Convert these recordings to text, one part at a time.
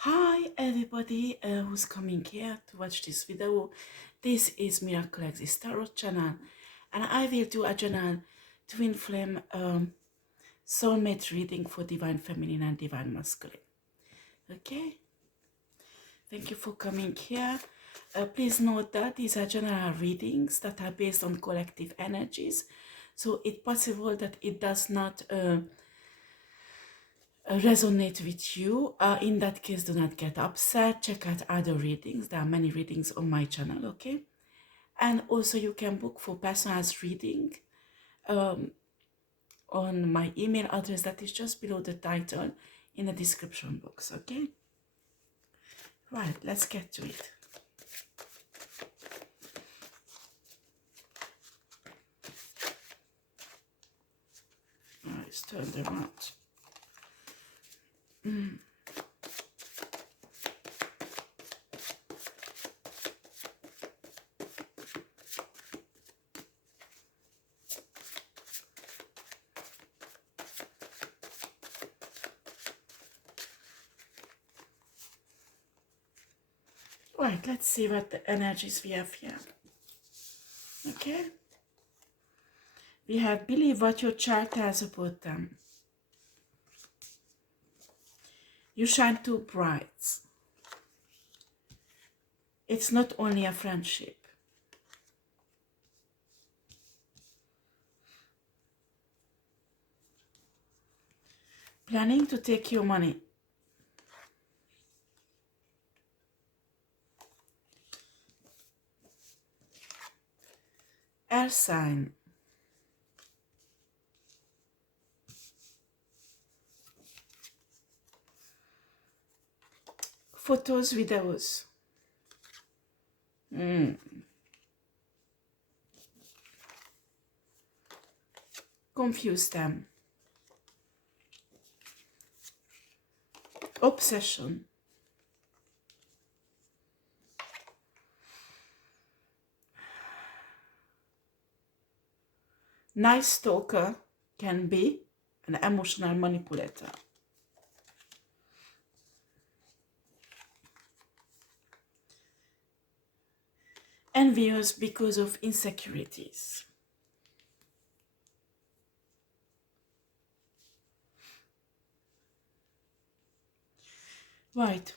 Hi everybody who's coming here to watch this video. This is miraclexistetarot channel, and I will do a general twin flame soulmate reading for divine feminine and divine masculine. Okay, thank you for coming here. Please note that these are general readings that are based on collective energies, so it's possible that it does not resonate with you. In that case, do not get upset. Check out other readings. There are many readings on my channel, okay? And also you can book for personalized reading on my email address that is just below the title in the description box, okay? Right, let's get to it. Let's turn them out. Right, let's see what the energies we have here. Okay? We have believe what your child tells about them. You shine too bright. It's not only a friendship. Planning to take your money. Air sign. Photos, videos. Confuse them. Obsession. Nice stalker can be an emotional manipulator. Envious because of insecurities. Right.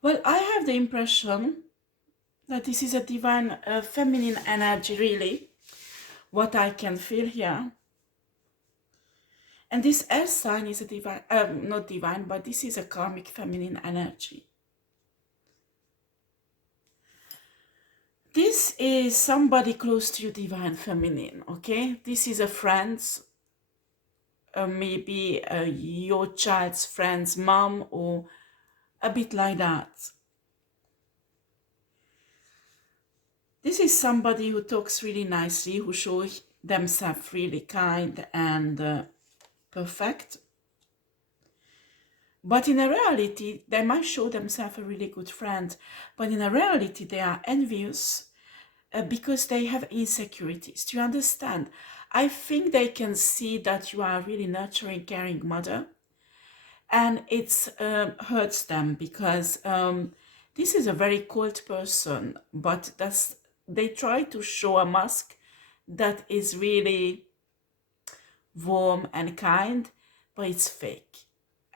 Well, I have the impression that this is a divine feminine energy, really, what I can feel here. And this air sign is a divine, not divine, but this is a karmic feminine energy. This is somebody close to you, divine feminine, okay? This is a friend, maybe your child's friend's mom, or a bit like that. This is somebody who talks really nicely, who shows themselves really kind and perfect. But in a reality, they might show themselves a really good friend, but in a reality, they are envious because they have insecurities. Do you understand? I think they can see that you are a really nurturing, caring mother, and it hurts them because this is a very cold person, but they try to show a mask that is really warm and kind, but it's fake.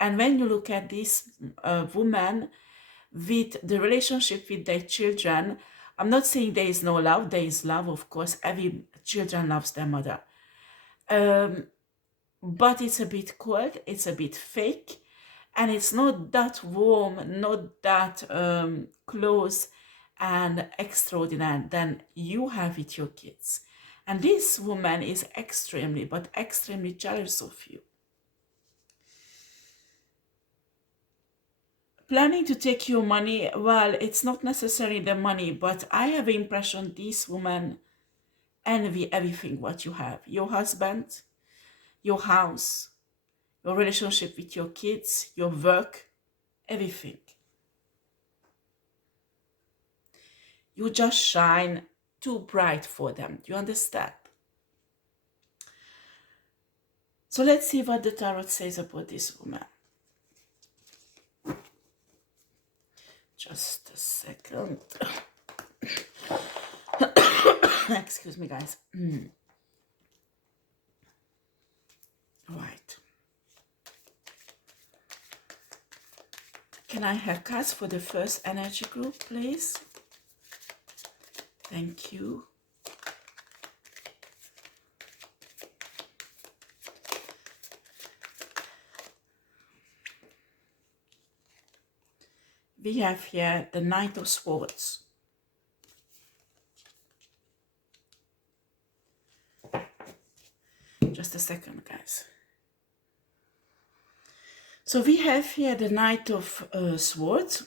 And when you look at this woman with the relationship with their children, I'm not saying there is no love. There is love, of course. Every children loves their mother. But it's a bit cold. It's a bit fake. And it's not that warm, not that close and extraordinary than you have with your kids. And this woman is extremely, but extremely jealous of you. Planning to take your money, well, it's not necessarily the money, but I have the impression this woman envy everything what you have. Your husband, your house, your relationship with your kids, your work, everything. You just shine too bright for them. Do you understand? So let's see what the tarot says about this woman. Just a second. Excuse me, guys. Right. Can I have cards for the first energy group, please? Thank you. We have here the Knight of Swords. Just a second, guys. So we have here the Knight of Swords.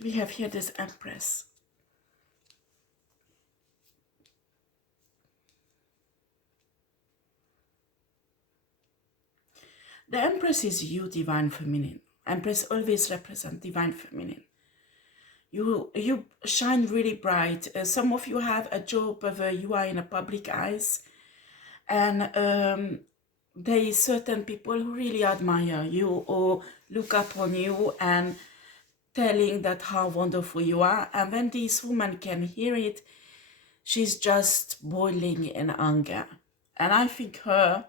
We have here this Empress. The Empress is you, Divine Feminine. Empress always represents Divine Feminine. You shine really bright. Some of you have a job where you are in a public eyes, and there is certain people who really admire you or look up on you and telling that how wonderful you are. And when this woman can hear it, she's just boiling in anger. And I think her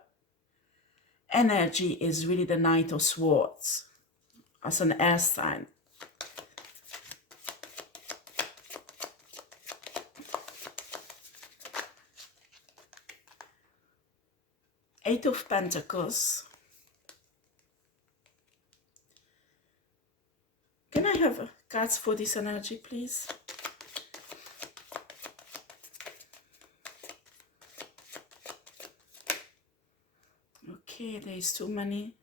energy is really the Knight of Swords as an air sign. Eight of Pentacles. Can I have cards for this energy, please? Okay, there is too many.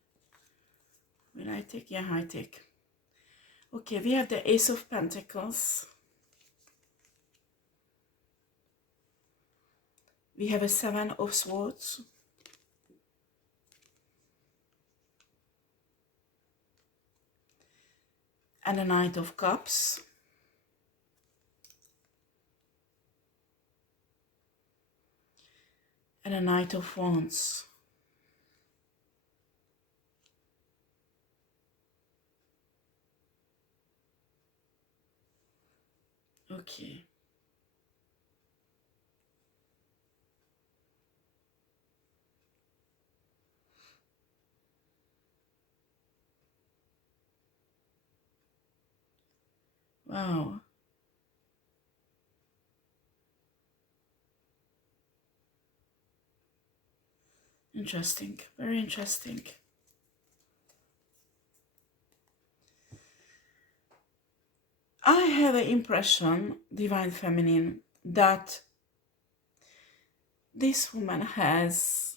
Will I take? Yeah, I take. Okay, we have the Ace of Pentacles. We have a Seven of Swords. And a Knight of Cups. And a Knight of Wands. Okay. Wow. Interesting. Very interesting. I have an impression, Divine Feminine, that this woman has,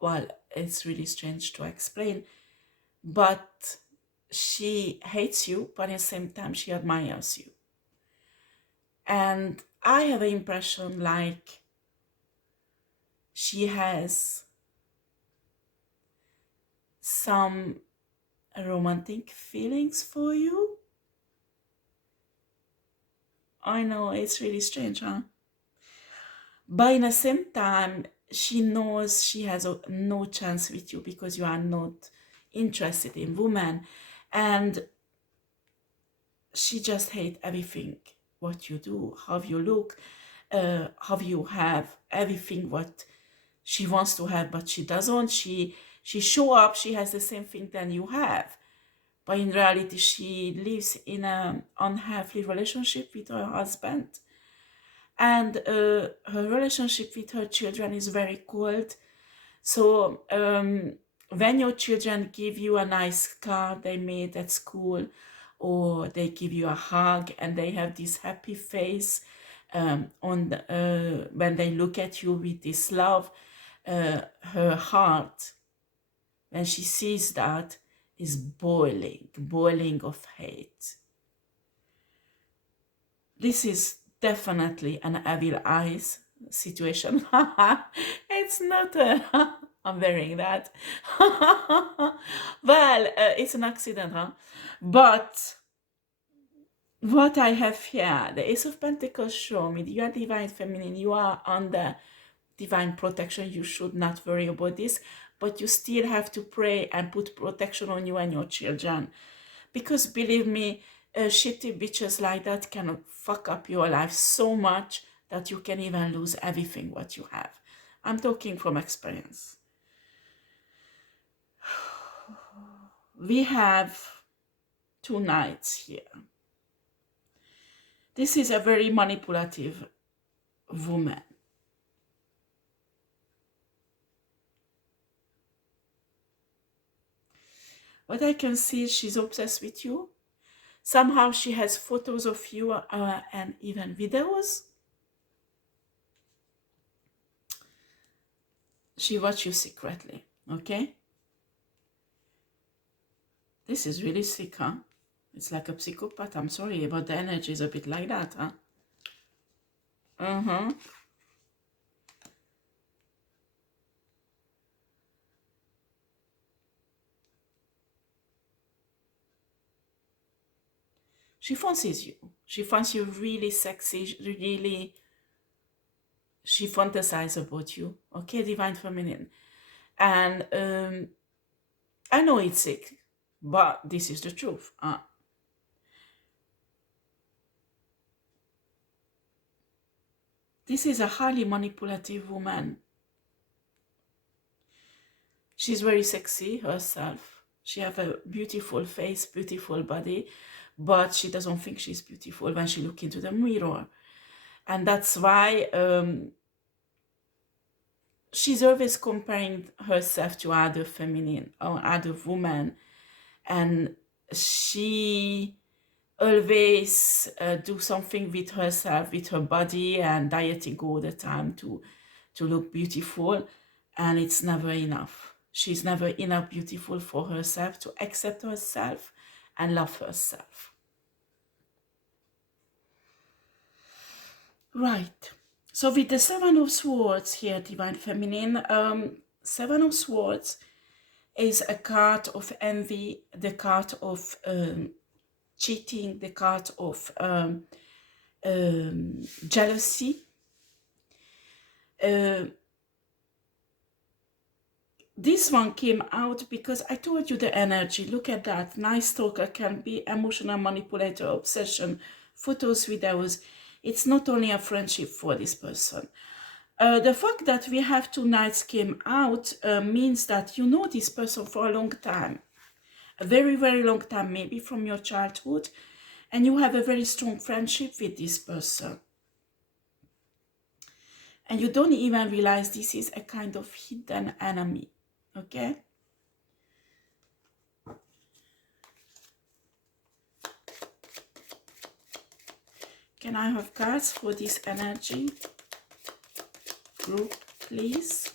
well, it's really strange to explain, but she hates you, but at the same time she admires you. And I have an impression like she has some romantic feelings for you. I know, it's really strange, huh? But in the same time, she knows she has no chance with you because you are not interested in women, and she just hates everything what you do, how you look, how you have everything what she wants to have but she doesn't. She show up, she has the same thing than you have, but in reality she lives in an unhealthy relationship with her husband, and her relationship with her children is very cold. So when your children give you a nice card they made at school, or they give you a hug and they have this happy face on the, when they look at you with this love, her heart, when she sees that, is boiling of hate. This is definitely an evil eyes situation. It's not I'm wearing that. Well, it's an accident, huh? But what I have here, the Ace of Pentacles show me you are divine feminine, you are under divine protection, you should not worry about this, but you still have to pray and put protection on you and your children. Because believe me, shitty bitches like that can fuck up your life so much that you can even lose everything what you have. I'm talking from experience. We have 2 knights here. This is a very manipulative woman. What I can see is she's obsessed with you. Somehow she has photos of you and even videos. She watches you secretly, okay? This is really sick, huh? It's like a psychopath. I'm sorry, but the energy is a bit like that, huh? She fancies you. She finds you really sexy, really, she fantasizes about you, okay, divine feminine. And I know it's sick, but this is the truth. This is a highly manipulative woman. She's very sexy herself. She has a beautiful face, beautiful body, but she doesn't think she's beautiful when she looks into the mirror. And that's why she's always comparing herself to other feminine or other women. And she always do something with herself, with her body, and dieting all the time to look beautiful. And it's never enough. She's never enough beautiful for herself to accept herself and love herself. Right. So with the Seven of Swords here, Divine Feminine, Seven of Swords is a card of envy, the card of cheating, the card of jealousy. This one came out because I told you the energy. Look at that. Nice talker can be emotional manipulator, obsession, photos, videos. It's not only a friendship for this person. The fact that we have 2 knights came out means that you know this person for a long time. A very, very long time, maybe from your childhood. And you have a very strong friendship with this person. And you don't even realize this is a kind of hidden enemy. Okay? Can I have cards for this energy group, please?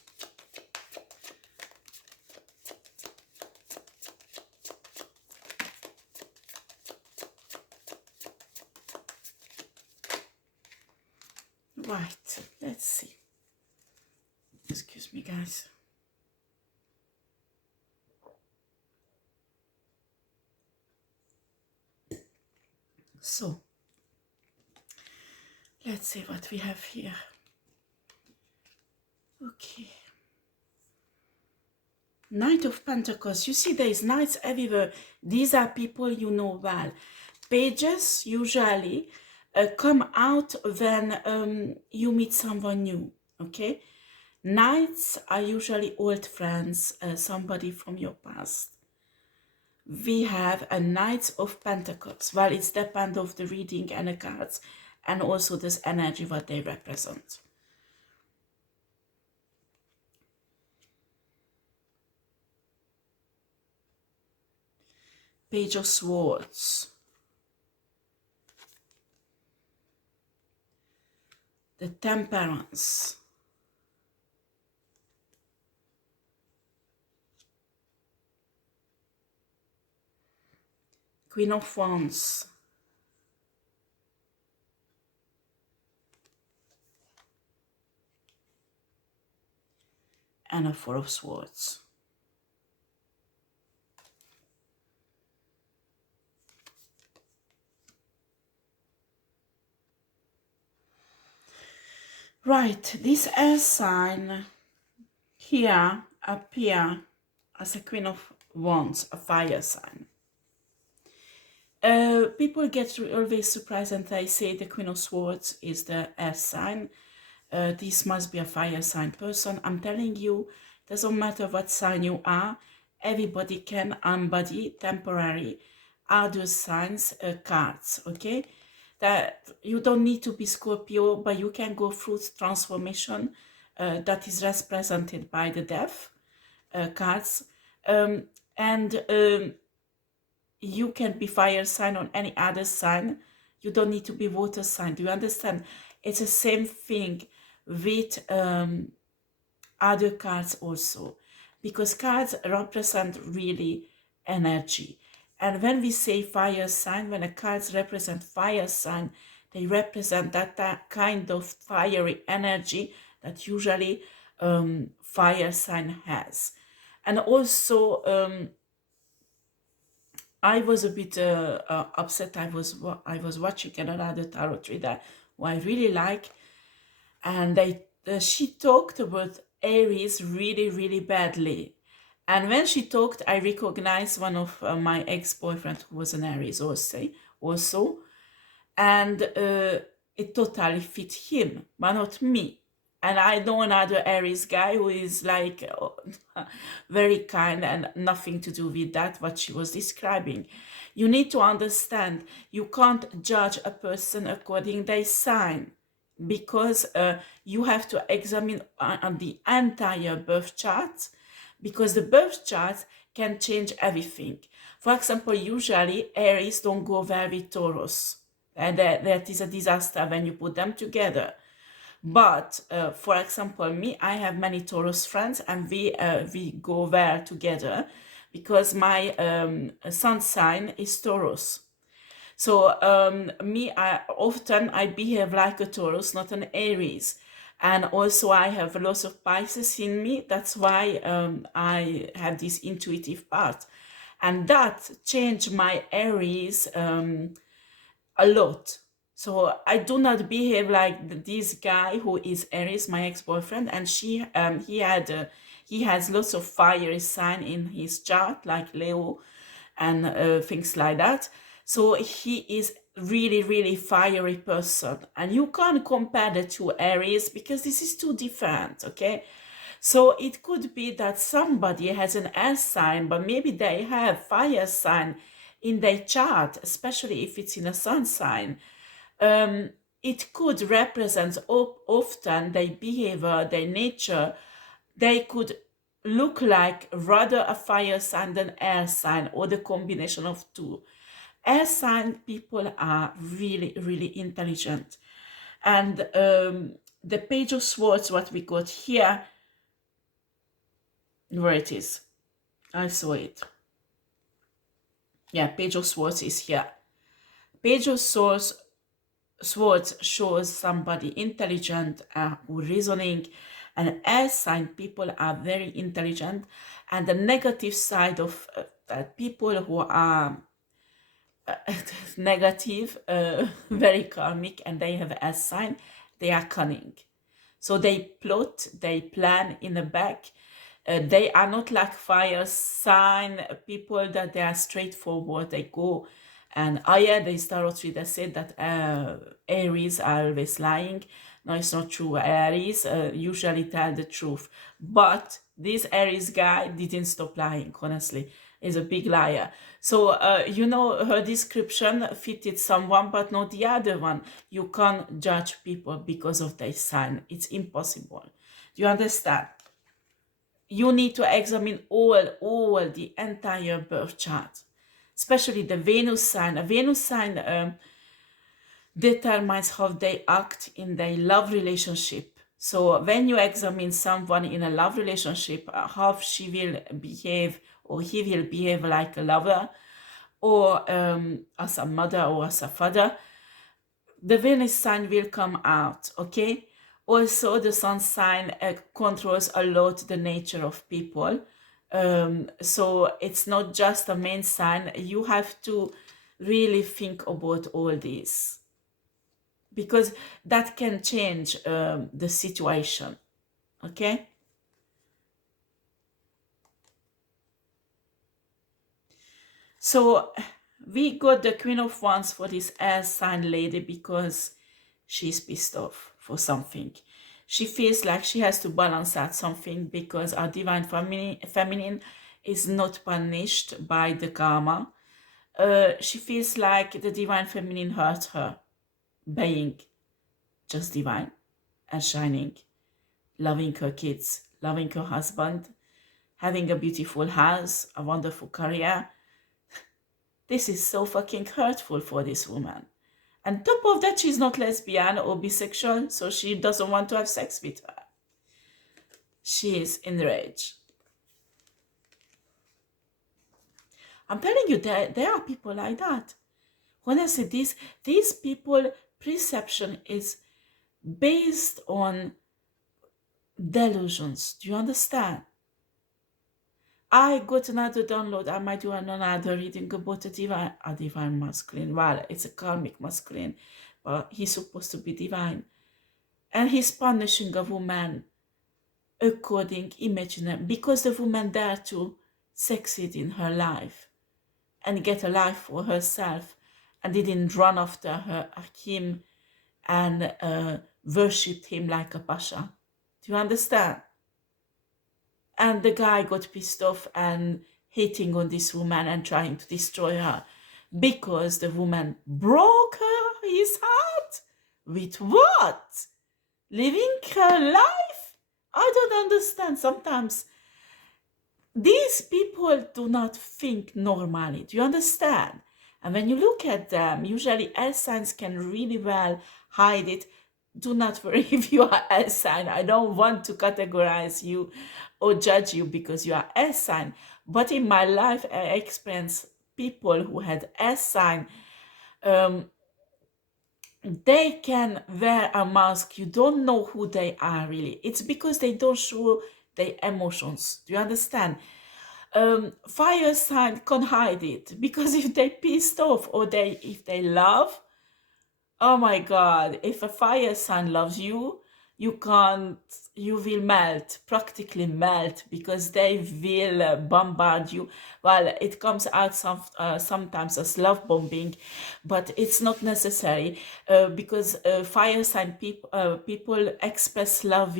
Right, let's see. Excuse me, guys. So, let's see what we have here. Okay. Knight of Pentacles. You see there is knights everywhere. These are people you know well. Pages usually come out when you meet someone new. Okay. Knights are usually old friends, somebody from your past. We have a Knight of Pentacles. Well, it's depend of the reading and the cards and also this energy what they represent. Page of Swords. The Temperance. Queen of Wands. and a Four of Swords. Right, this air sign here appear as a Queen of Wands, a fire sign. People get always surprised and they say the Queen of Swords is the air sign. This must be a fire sign person. I'm telling you, doesn't matter what sign you are, everybody can embody temporary other signs cards, okay? That you don't need to be Scorpio, but you can go through transformation that is represented by the death cards. And you can be fire sign on any other sign. You don't need to be water sign. Do you understand? It's the same thing with other cards also, because cards represent really energy. And when we say fire sign, when the cards represent fire sign, they represent that kind of fiery energy that usually fire sign has. And also I was a bit upset. I was watching another tarot reader who I really like, and she talked about Aries really, really badly. And when she talked, I recognized one of my ex-boyfriend who was an Aries also, and it totally fit him, but not me. And I know another Aries guy who is like very kind and nothing to do with that, what she was describing. You need to understand, you can't judge a person according to their sign, because you have to examine on the entire birth chart, because the birth chart can change everything. For example, usually Aries don't go well with Taurus, and that is a disaster when you put them together. But for example, me, I have many Taurus friends, and we go well together because my sun sign is Taurus. So I often behave like a Taurus, not an Aries. And also I have lots of Pisces in me. That's why I have this intuitive part. And that changed my Aries a lot. So I do not behave like this guy who is Aries, my ex-boyfriend, and he has lots of fiery sign in his chart, like Leo and things like that. So he is really, really fiery person, and you can't compare the two Aries because this is too different, okay? So it could be that somebody has an air sign, but maybe they have fire sign in their chart, especially if it's in a sun sign. It could represent often their behavior, their nature. They could look like rather a fire sign than air sign, or the combination of two. Air sign people are really, really intelligent. And the Page of Swords, what we got here, where it is, I saw it. Yeah, Page of Swords is here. Page of Swords shows somebody intelligent, who reasoning, and air sign people are very intelligent. And the negative side of people who are negative, very karmic, and they have air sign, they are cunning. So they plot, they plan in the back. They are not like fire sign people that they are straightforward. They go and yeah, the tarot reader said that Aries are always lying. No, it's not true. Aries usually tell the truth. But this Aries guy didn't stop lying, honestly. He's a big liar. So, you know, her description fitted someone, but not the other one. You can't judge people because of their sign. It's impossible. Do you understand? You need to examine all the entire birth chart, especially the Venus sign. A Venus sign determines how they act in their love relationship. So when you examine someone in a love relationship, how she will behave or he will behave like a lover, or as a mother or as a father, the Venus sign will come out, okay? Also, the sun sign controls a lot the nature of people. So it's not just a main sign. You have to really think about all this, because that can change the situation. Okay? So we got the Queen of Wands for this air sign lady because she's pissed off for something. She feels like she has to balance out something because our divine feminine is not punished by the karma. She feels like the divine feminine hurt her being just divine and shining, loving her kids, loving her husband, having a beautiful house, a wonderful career. This is so fucking hurtful for this woman. And top of that, she's not lesbian or bisexual, so she doesn't want to have sex with her. She is enraged. I'm telling you, there are people like that. When I say this, these people perception is based on delusions. Do you understand? I got another download. I might do another reading about a divine masculine. Well, it's a karmic masculine, but he's supposed to be divine. And he's punishing a woman according, imagine, because the woman dare to succeed in her life and get a life for herself and didn't run after him and worshipped him like a pasha. Do you understand? And the guy got pissed off and hating on this woman and trying to destroy her because the woman broke his heart. With what? Living her life? I don't understand. Sometimes these people do not think normally. Do you understand? And when you look at them, usually air signs can really well hide it. Do not worry if you are air sign. I don't want to categorize you or judge you because you are air sign. But in my life, I experienced people who had air sign. They can wear a mask. You don't know who they are really. It's because they don't show their emotions. Do you understand? Fire sign can't hide it because if they pissed off or if they love, oh my god, if a fire sign loves you, you will melt, practically melt, because they will bombard you. Well, it comes out sometimes as love bombing, but it's not necessary because fire sign people express love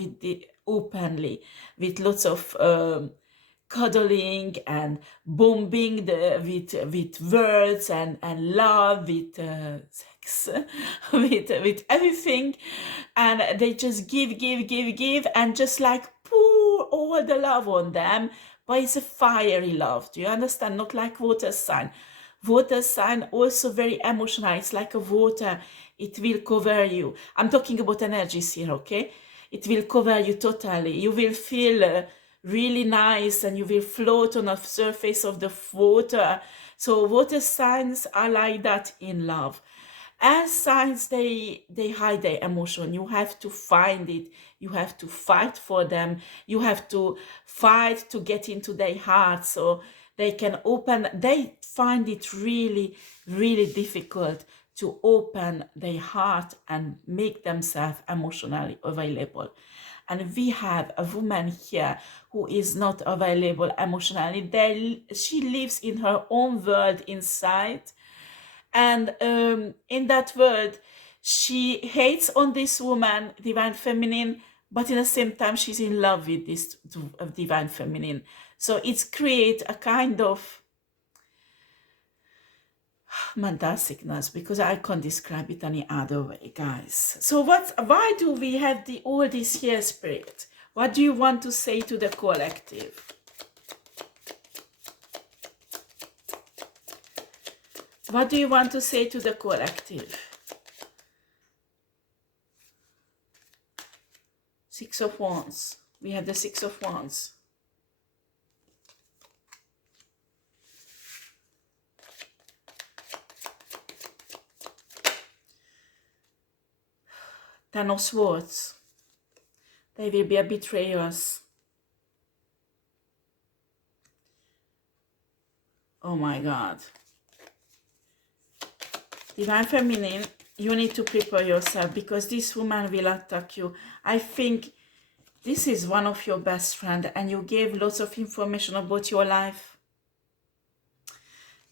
openly with lots of cuddling and bombing with words and love, with sex, with everything, and they just give and just like pour all the love on them. But it's a fiery love. Do you understand? Not like water sign. Water sign also very emotional. It's like a water. It will cover you. I'm talking about energies here, okay? It will cover you totally. You will feel really nice and you will float on the surface of the water. So water signs are like that in love. As signs, they hide their emotion. You have to find it. You have to fight for them. You have to fight to get into their heart so they can open. They find it really, really difficult to open their heart and make themselves emotionally available. And we have a woman here who is not available emotionally. She lives in her own world inside, and in that world she hates on this woman, divine feminine, but in the same time she's in love with this divine feminine. So it's create a kind of mental sickness, because I can't describe it any other way, guys. So why do we have all this here, spirit? What do you want to say to the collective? What do you want to say to the collective? Six of Wands. We have the Six of Wands. Ten of Swords. They will be a betrayers. Oh my God. Divine Feminine, you need to prepare yourself because this woman will attack you. I think this is one of your best friends and you gave lots of information about your life.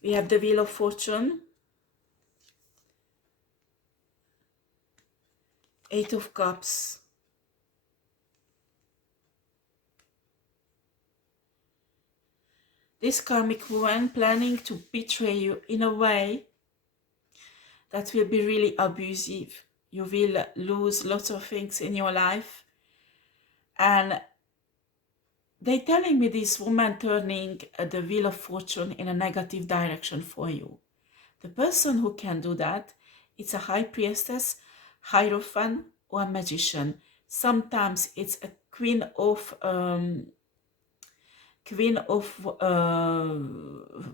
We have the Wheel of Fortune, Eight of Cups, this karmic woman planning to betray you in a way that will be really abusive. You will lose lots of things in your life. And they're telling me this woman turning the Wheel of Fortune in a negative direction for you. The person who can do that, it's a high priestess, hierophant, or a magician. Sometimes it's a queen of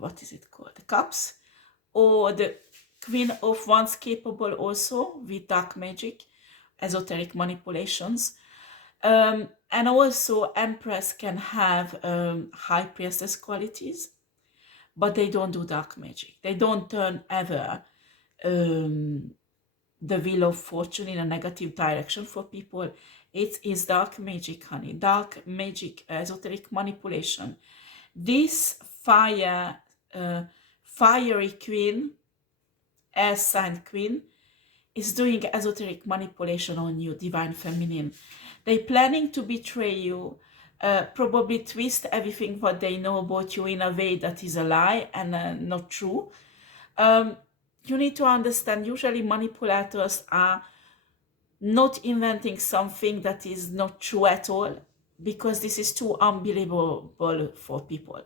what is it called? Cups, or the Queen of Wands, capable also with dark magic, esoteric manipulations. And also Empress can have high priestess qualities, but they don't do dark magic. They don't turn ever the Wheel of Fortune in a negative direction for people. It is dark magic, honey. Dark magic, esoteric manipulation. This fiery queen, air sign queen, is doing esoteric manipulation on you, Divine Feminine. They're planning to betray you, probably twist everything what they know about you in a way that is a lie and not true. You need to understand, usually manipulators are not inventing something that is not true at all, because this is too unbelievable for people.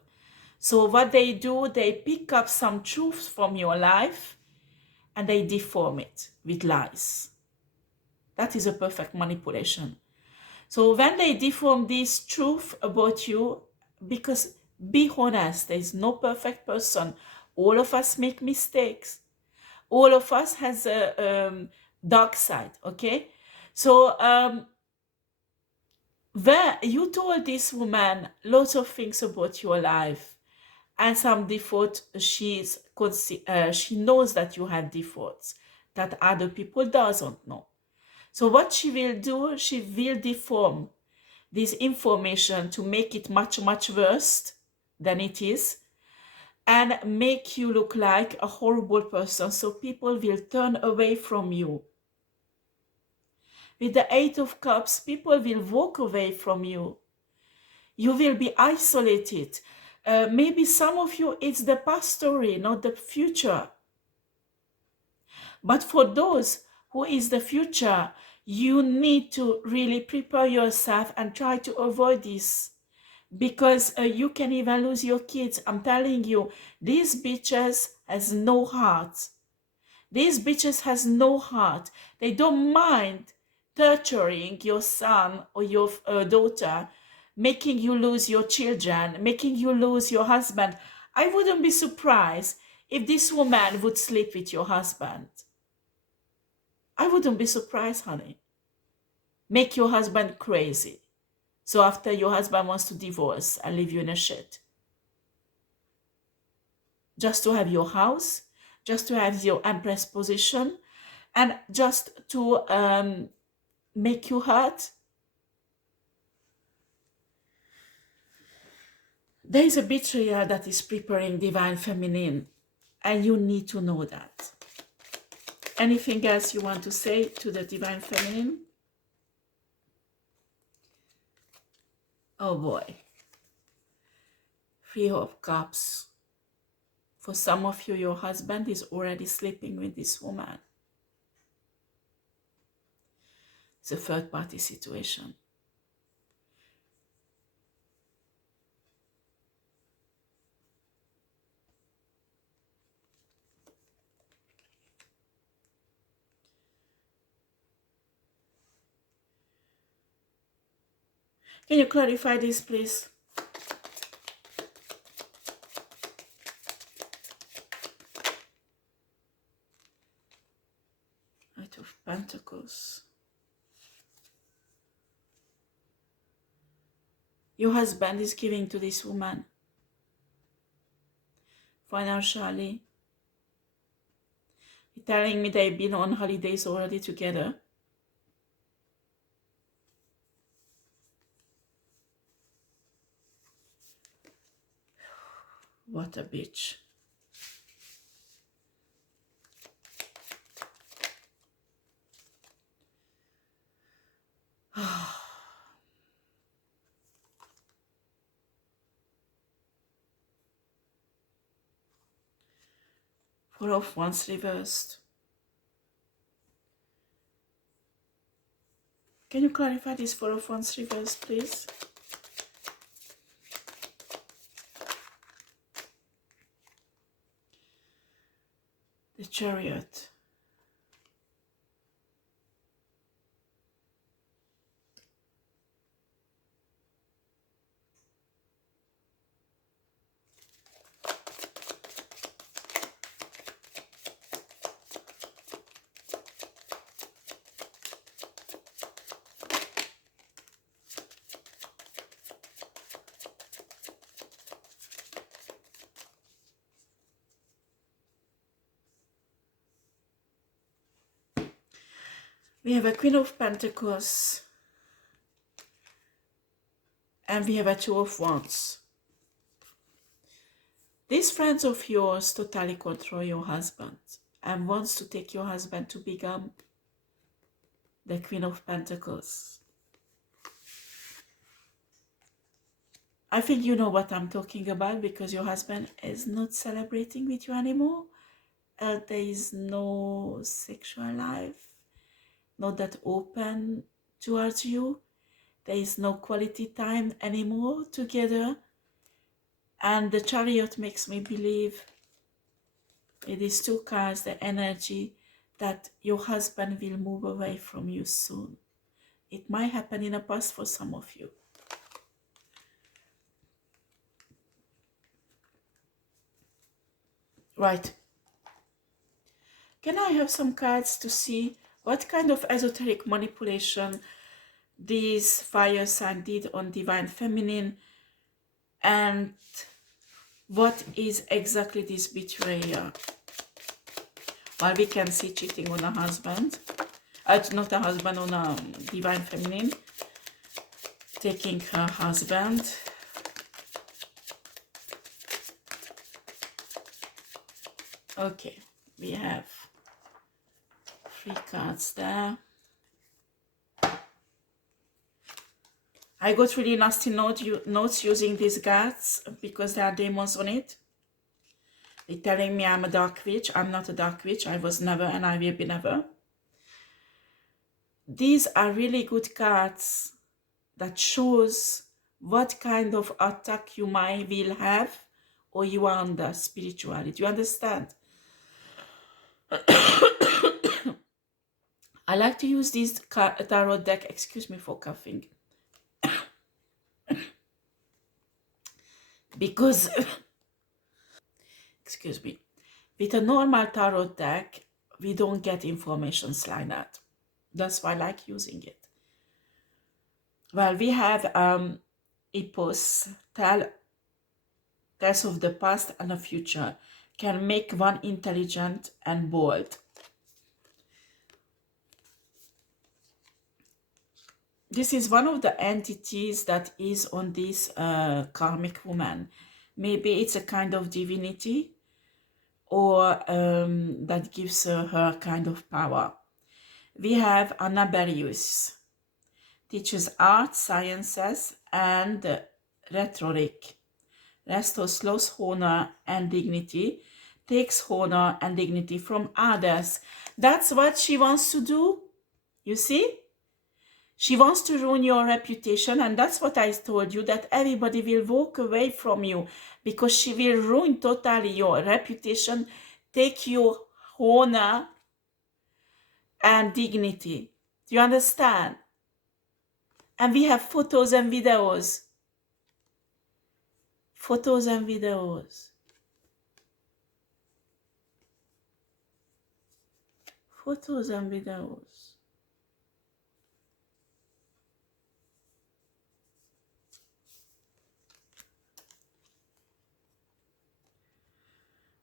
So what they do, they pick up some truth from your life and they deform it with lies. That is a perfect manipulation. So when they deform this truth about you, because be honest, there is no perfect person. All of us make mistakes. All of us has a dark side, okay? So where you told this woman lots of things about your life and some default, she knows that you have defaults that other people doesn't know. So what she will do, she will deform this information to make it much, much worse than it is and make you look like a horrible person. So people will turn away from you. With the Eight of Cups, people will walk away from you. You will be isolated. Maybe some of you, it's the past story, not the future. But for those who is the future, you need to really prepare yourself and try to avoid this. Because you can even lose your kids. I'm telling you, these bitches has no heart. These bitches has no heart. They don't mind torturing your son or your daughter, making you lose your children, making you lose your husband. I wouldn't be surprised if this woman would sleep with your husband. I wouldn't be surprised, honey. Make your husband crazy. So after your husband wants to divorce and leave you in a shit. Just to have your house, just to have your Empress position, and just to make you hurt. There is a betrayer that is preparing, Divine Feminine, and you need to know that. Anything else you want to say to the Divine Feminine? Oh boy. Three of Cups. For some of you, your husband is already sleeping with this woman. It's a third-party situation. Can you clarify this, please? Knight of Pentacles. Your husband is giving to this woman financially. He's telling me they've been on holidays already together. What a bitch. Four of Wands reversed. Can you clarify this Four of Wands reversed, please? The Chariot. We have a Queen of Pentacles. And we have a Two of Wands. These friends of yours totally control your husband and wants to take your husband to become the Queen of Pentacles. I think you know what I'm talking about because your husband is not celebrating with you anymore. There is no sexual life, not that open towards you. There is no quality time anymore together. And the Chariot makes me believe it is two cards, the energy that your husband will move away from you soon. It might happen in the past for some of you. Right. Can I have some cards to see what kind of esoteric manipulation this fire sign did on Divine Feminine, and what is exactly this betrayal? Well, we can see cheating on a husband, not a husband, on a Divine Feminine, taking her husband. Okay, we have 3 cards there. I got really nasty notes using these cards because there are demons on it. They're telling me I'm a dark witch. I'm not a dark witch. I was never and I will be never. These are really good cards that shows what kind of attack you might will have or you are under spirituality. Do you understand? I like to use this tarot deck, excuse me for coughing, because, excuse me, with a normal tarot deck, we don't get information like that. That's why I like using it. Well, we have Epos, tells of the past and the future, can make one intelligent and bold. This is one of the entities that is on this karmic woman. Maybe it's a kind of divinity, or that gives her kind of power. We have Anaberius, teaches art, sciences, and rhetoric. Restores lost honor and dignity, takes honor and dignity from others. That's what she wants to do, you see? She wants to ruin your reputation, and that's what I told you, that everybody will walk away from you because she will ruin totally your reputation, take your honor and dignity. Do you understand? And we have photos and videos. Photos and videos. Photos and videos.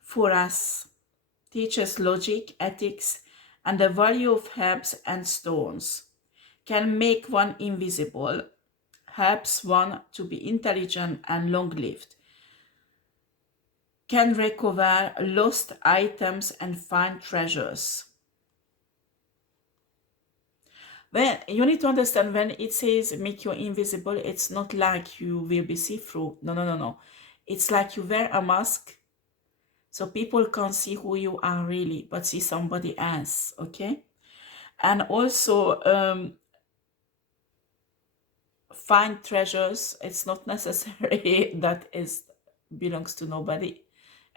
for us, teaches logic, ethics, and the value of herbs and stones, can make one invisible, helps one to be intelligent and long-lived, can recover lost items and find treasures. When you need to understand, when it says make you invisible, it's not like you will be see-through. No, no, no, no. It's like you wear a mask so people can't see who you are really, but see somebody else, okay? And also find treasures. It's not necessary that is belongs to nobody,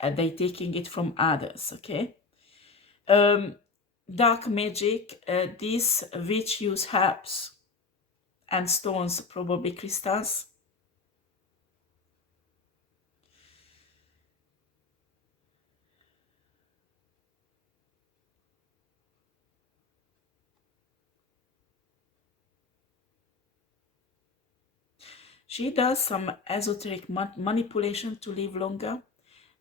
and they taking it from others, okay? Dark magic, these witch use herbs and stones, probably crystals. She does some esoteric manipulation to live longer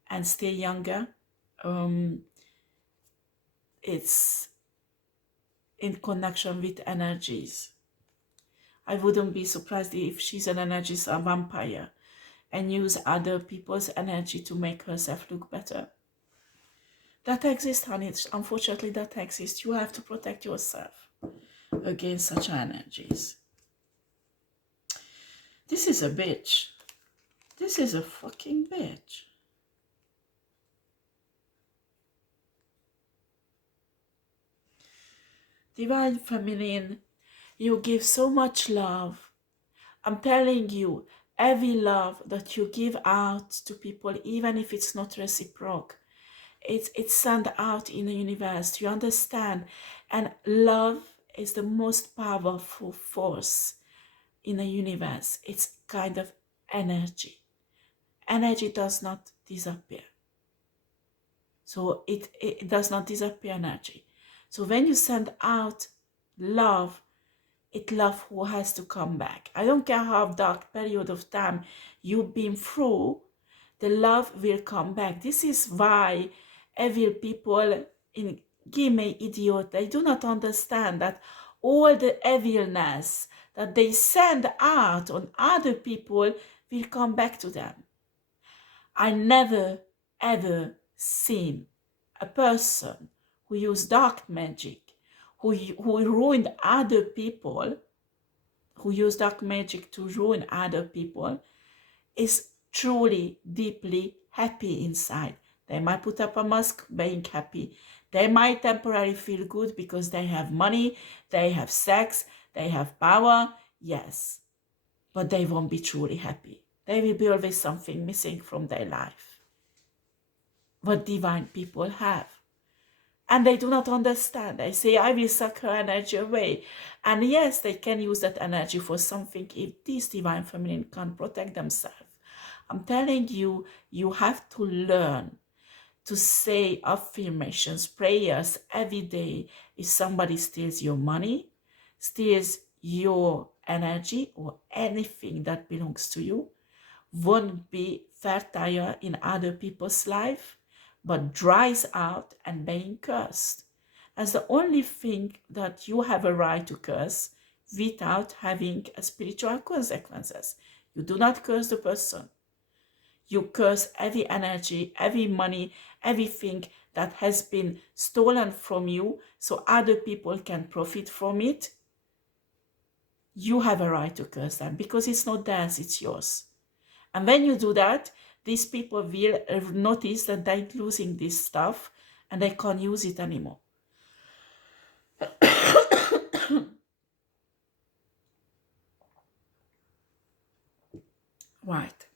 and stay younger. It's in connection with energies. I wouldn't be surprised if she's an energy, a vampire, and use other people's energy to make herself look better. That exists, honey. Unfortunately, that exists. You have to protect yourself against such energies. This is a bitch. This is a fucking bitch. Divine Feminine, you give so much love. I'm telling you, every love that you give out to people, even if it's not reciprocal, it's sent out in the universe. Do you understand? And love is the most powerful force in the universe. It's kind of energy. Energy does not disappear. So it does not disappear, energy. So when you send out love, it love who has to come back. I don't care how dark period of time you've been through, the love will come back. This is why evil people in Game idiot, they do not understand that all the evilness that they send out on other people will come back to them. I never ever seen a person who used dark magic, who ruined other people, who used dark magic to ruin other people, is truly deeply happy inside. They might put up a mask being happy. They might temporarily feel good because they have money, they have sex, they have power, yes. But they won't be truly happy. There will be always something missing from their life. What divine people have. And they do not understand. They say, I will suck her energy away. And yes, they can use that energy for something if this divine feminine can't protect themselves. I'm telling you, you have to learn to say affirmations, prayers every day. If somebody steals your money, steals your energy or anything that belongs to you, won't be fertile in other people's life, but dries out and being cursed. As the only thing that you have a right to curse without having a spiritual consequences. You do not curse the person. You curse every energy, every money, everything that has been stolen from you so other people can profit from it. You have a right to curse them because it's not theirs, it's yours. And when you do that, these people will notice that they're losing this stuff and they can't use it anymore. Right.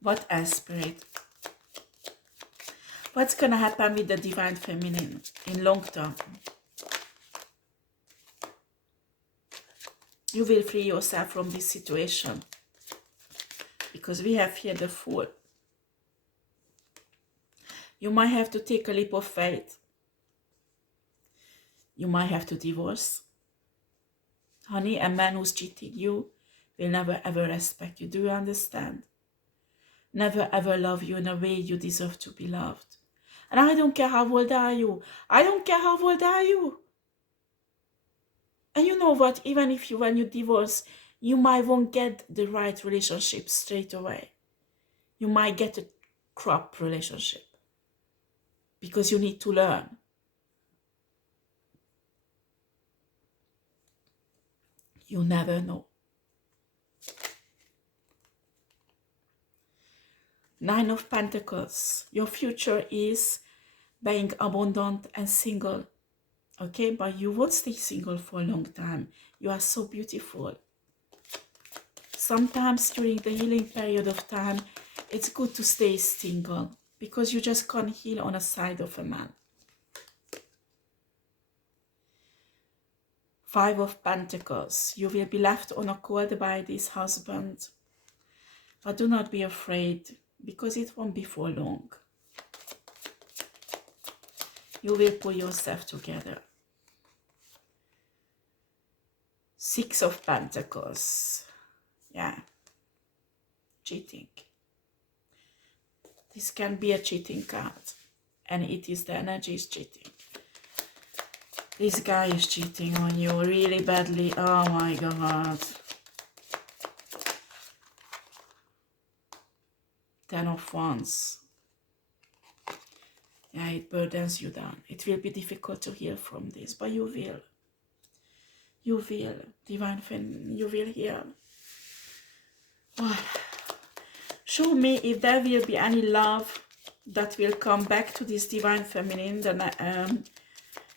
What else, Spirit? What's going to happen with the Divine Feminine in long term? You will free yourself from this situation. Because we have here the Fool. You might have to take a leap of faith. You might have to divorce. Honey, a man who's cheating you will never ever respect you. Do you understand? never ever love you in a way you deserve to be loved. And I don't care how old are you. I don't care how old are you. And you know what? Even if when you divorce, you might won't get the right relationship straight away. You might get a crap relationship because you need to learn. You never know. 9 of Pentacles. Your future is being abundant and single. Okay, but you won't stay single for a long time. You are so beautiful. Sometimes during the healing period of time, it's good to stay single because you just can't heal on a side of a man. 5 of Pentacles. You will be left on a cold by this husband. But do not be afraid because it won't be for long. You will pull yourself together. 6 of Pentacles. Yeah. Cheating. This can be a cheating card. And it is the energy is cheating. This guy is cheating on you really badly. Oh my God. 10 of Wands. Yeah, it burdens you down. It will be difficult to heal from this, but you will. You will. Divine Feminine, you will heal. Oh. Show me if there will be any love that will come back to this Divine Feminine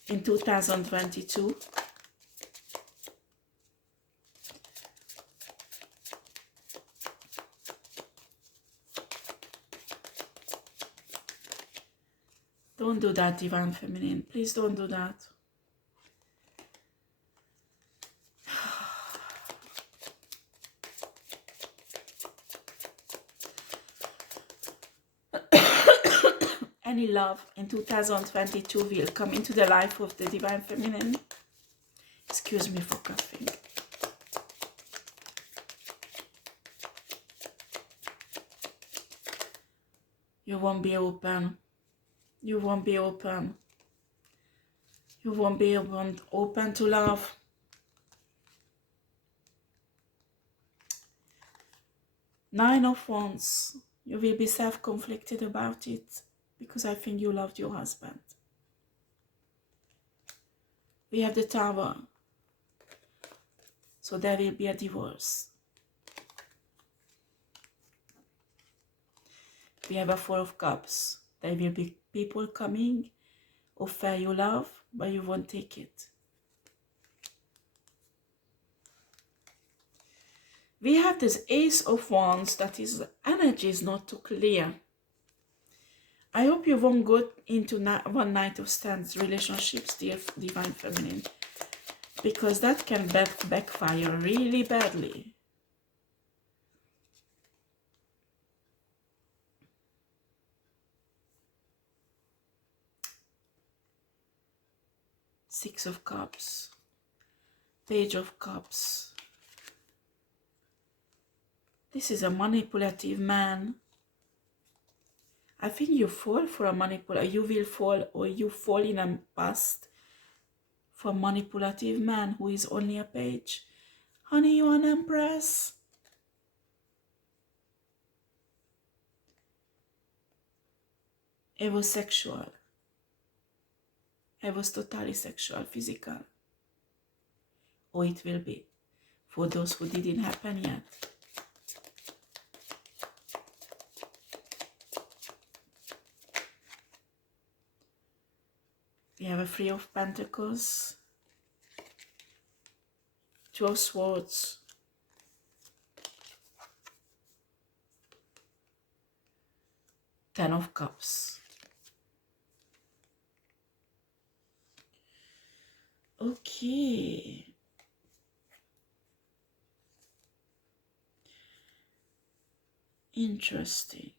in 2022. Don't do that, Divine Feminine. Please don't do that. Any love in 2022 will come into the life of the Divine Feminine. Excuse me for coughing. You won't be open. You won't be open. You won't be open to love. Nine of Wands. You will be self-conflicted about it because I think you loved your husband. We have the Tower. So there will be a divorce. We have a Four of Cups. There will be people coming, offer you love, but you won't take it. We have this Ace of Wands, that is, energy is not too clear. I hope you won't go into one night of stands relationships, dear Divine Feminine, because that can backfire really badly. Six of Cups, Page of Cups. This is a manipulative man. I think you fall for a manipulator. You will fall, or you fall in a past for a manipulative man who is only a page. Honey, you an Empress. It was sexual. It was totally sexual, physical. Or it will be, for those who didn't happen yet. We have a Three of Pentacles, Two of Swords, Ten of Cups. Okay. Interesting.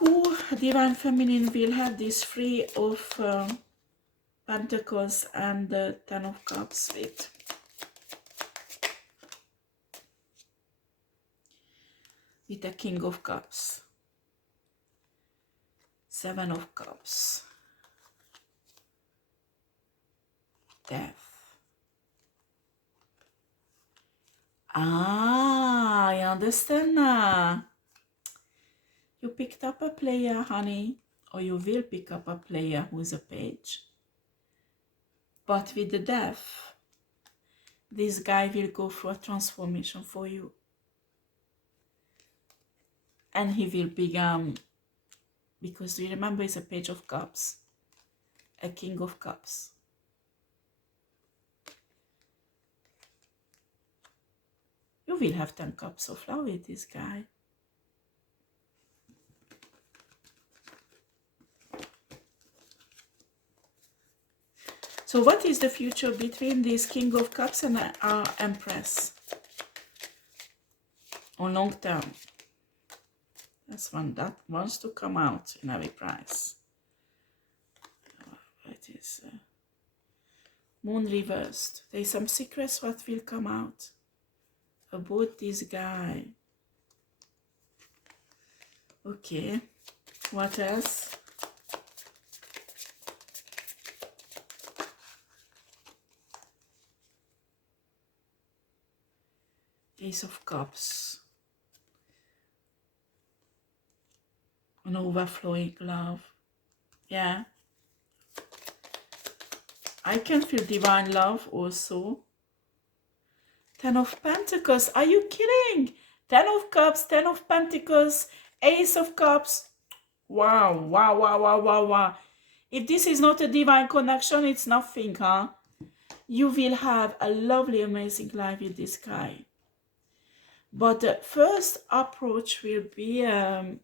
Who Divine Feminine will have this Three of Pentacles and the Ten of Cups with the King of Cups, Seven of Cups, Death. Ah, I understand now. You picked up a player, honey, or you will pick up a player who's a page. But with the Death, this guy will go through a transformation for you. And he will become, because you remember it's a Page of Cups, a King of Cups. You will have 10 cups of love with this guy. So what is the future between this King of Cups and our Empress? On long term. That's one that wants to come out in every price. It is Moon reversed. There is some secrets what will come out about this guy. Okay, what else? Ace of Cups. An overflowing love. Yeah. I can feel divine love also. Ten of Pentacles. Are you kidding? Ten of Cups, Ten of Pentacles, Ace of Cups. Wow, wow, wow, wow, wow, wow. If this is not a divine connection, it's nothing, huh? You will have a lovely, amazing life with this guy. But the first approach will be a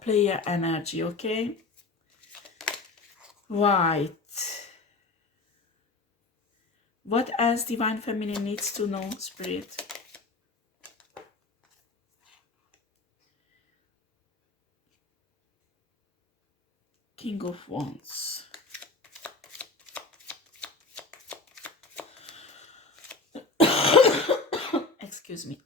player energy, okay? Right. What else Divine Feminine needs to know, Spirit? King of Wands. Excuse me.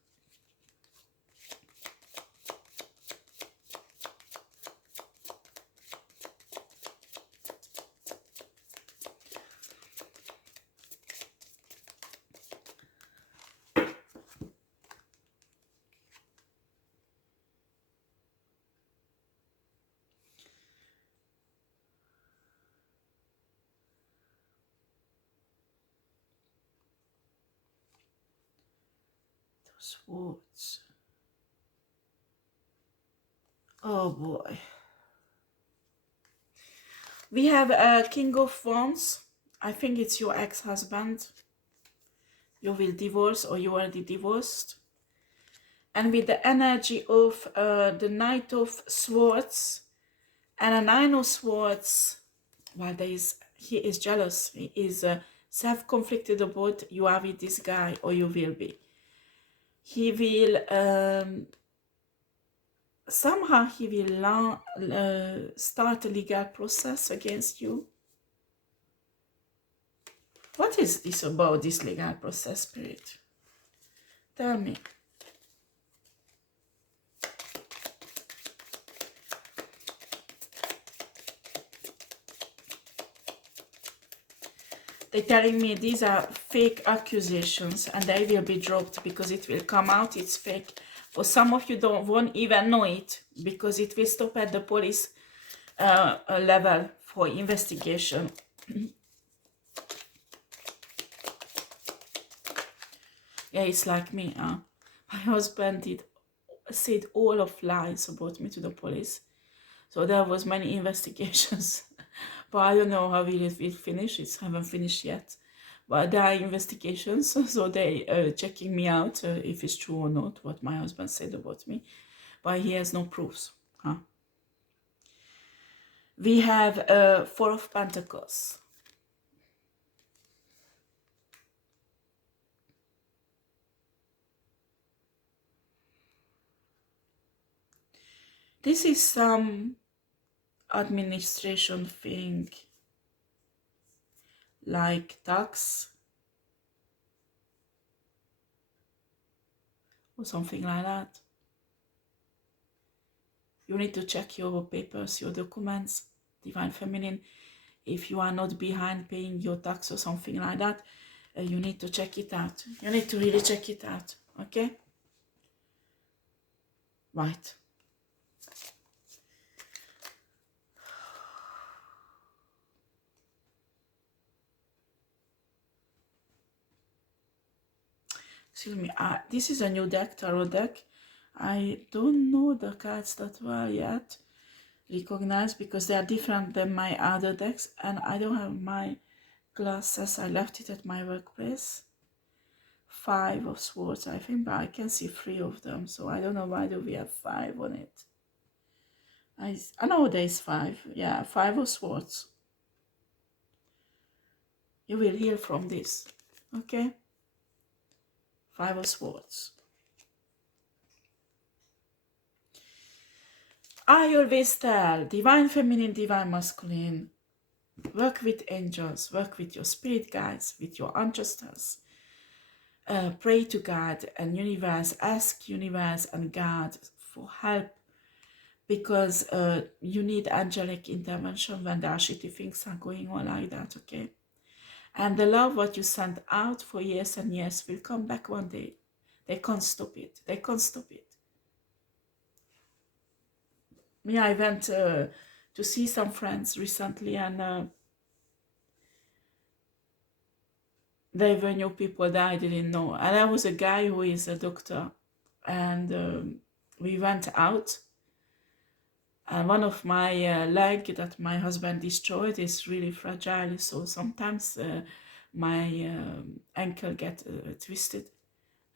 Swords. Oh boy. We have a King of Wands. I think it's your ex-husband. You will divorce or you already divorced. And with the energy of the Knight of Swords and a Nine of Swords, well, he is jealous. He is self-conflicted about you are with this guy or you will be. He will somehow he will start a legal process against you. What is this about, this legal process, Spirit? Tell me. They're telling me these are fake accusations and they will be dropped because it will come out it's fake. For some of you won't even know it because it will stop at the police level for investigation. Yeah, it's like me. My husband said all of lies about me to the police. So there was many investigations. But I don't know how it will finish. It haven't finished yet. But there are investigations. So they checking me out if it's true or not, what my husband said about me. But he has no proofs. Huh? We have Four of Pentacles. This is some administration thing like tax or something like that. You need to check your papers, your documents, Divine Feminine. If you are not behind paying your tax or something like that, you need to check it out. You need to really check it out, okay? Right. Excuse me, this is a new deck, tarot deck. I don't know the cards that were yet recognized because they are different than my other decks, and I don't have my glasses. I left it at my workplace. 5 of Swords, I think, but I can see 3 of them, so I don't know why do we have 5 on it. I know there's 5. Yeah, 5 of Swords. You will hear from this, okay? 5 of Swords. I always tell Divine Feminine, Divine Masculine, work with angels, work with your spirit guides, with your ancestors. Pray to God and universe, ask universe and God for help, because you need angelic intervention when there are shitty things are going on like that, okay? And the love what you sent out for years and years will come back one day. They can't stop it. They can't stop it. Me, I went to see some friends recently, and they were new people that I didn't know. And there was a guy who is a doctor, and we went out. And one of my leg that my husband destroyed is really fragile, so sometimes my ankle get twisted,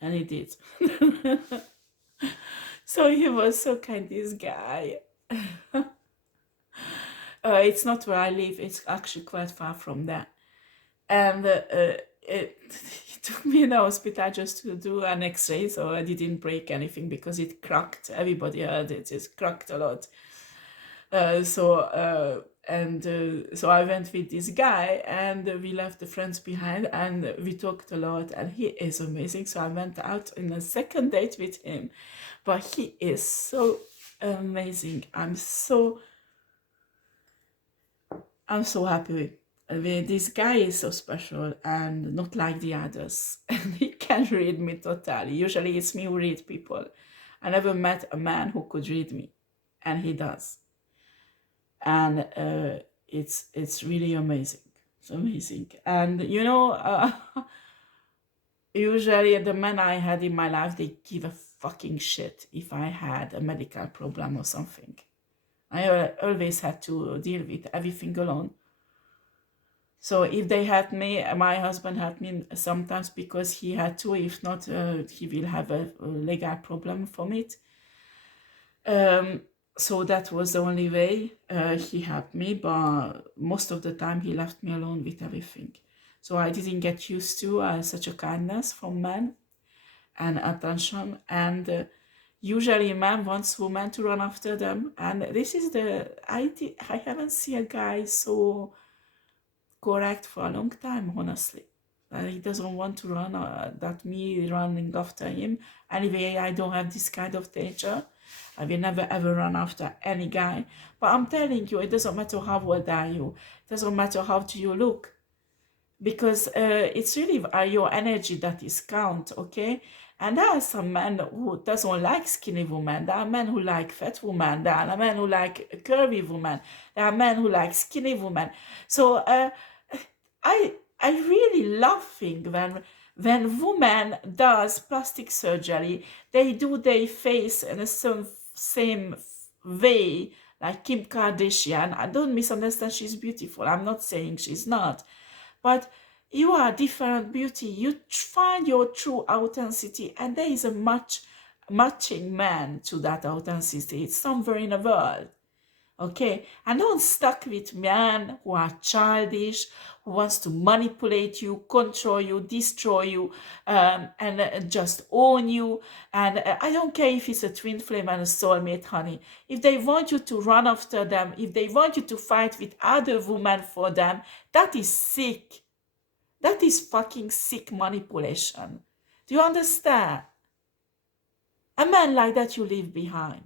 and it did. So he was so kind, this guy. It's not where I live, it's actually quite far from there. And he took me in the hospital just to do an x-ray, so I didn't break anything because it cracked. Everybody heard it, it cracked a lot. So I went with this guy, and we left the friends behind, and we talked a lot, and he is amazing. So I went out in a second date with him, but he is so amazing. I'm so happy with this guy. Is so special and not like the others. And he can read me totally. Usually it's me who read people. I never met a man who could read me, and he does. And it's really amazing. It's amazing. And you know, usually the men I had in my life, they give a fucking shit if I had a medical problem or something. I always had to deal with everything alone. So if they had me, my husband had me sometimes because he had to. If not, he will have a legal problem from it. So that was the only way he helped me, but most of the time he left me alone with everything. So I didn't get used to such a kindness from men and attention. And usually man wants women to run after them. And this is I haven't seen a guy so correct for a long time, honestly. He doesn't want to run, that me running after him. Anyway, I don't have this kind of nature. I will never ever run after any guy. But I'm telling you, it doesn't matter how old are you. It doesn't matter how do you look. Because it's really your energy that is count, okay? And there are some men who doesn't like skinny women. There are men who like fat women. There are men who like curvy women. There are men who like skinny women. So I really laughing when women does plastic surgery, they do their face in a same way like Kim Kardashian. I don't misunderstand, she's beautiful. I'm not saying she's not. But you are different beauty. You find your true authenticity, and there is a matching man to that authenticity. It's somewhere in the world. Okay, and don't stuck with men who are childish, who wants to manipulate you, control you, destroy you, and just own you. And I don't care if it's a twin flame and a soulmate, honey. If they want you to run after them, if they want you to fight with other women for them, that is sick. That is fucking sick manipulation. Do you understand? A man like that you leave behind.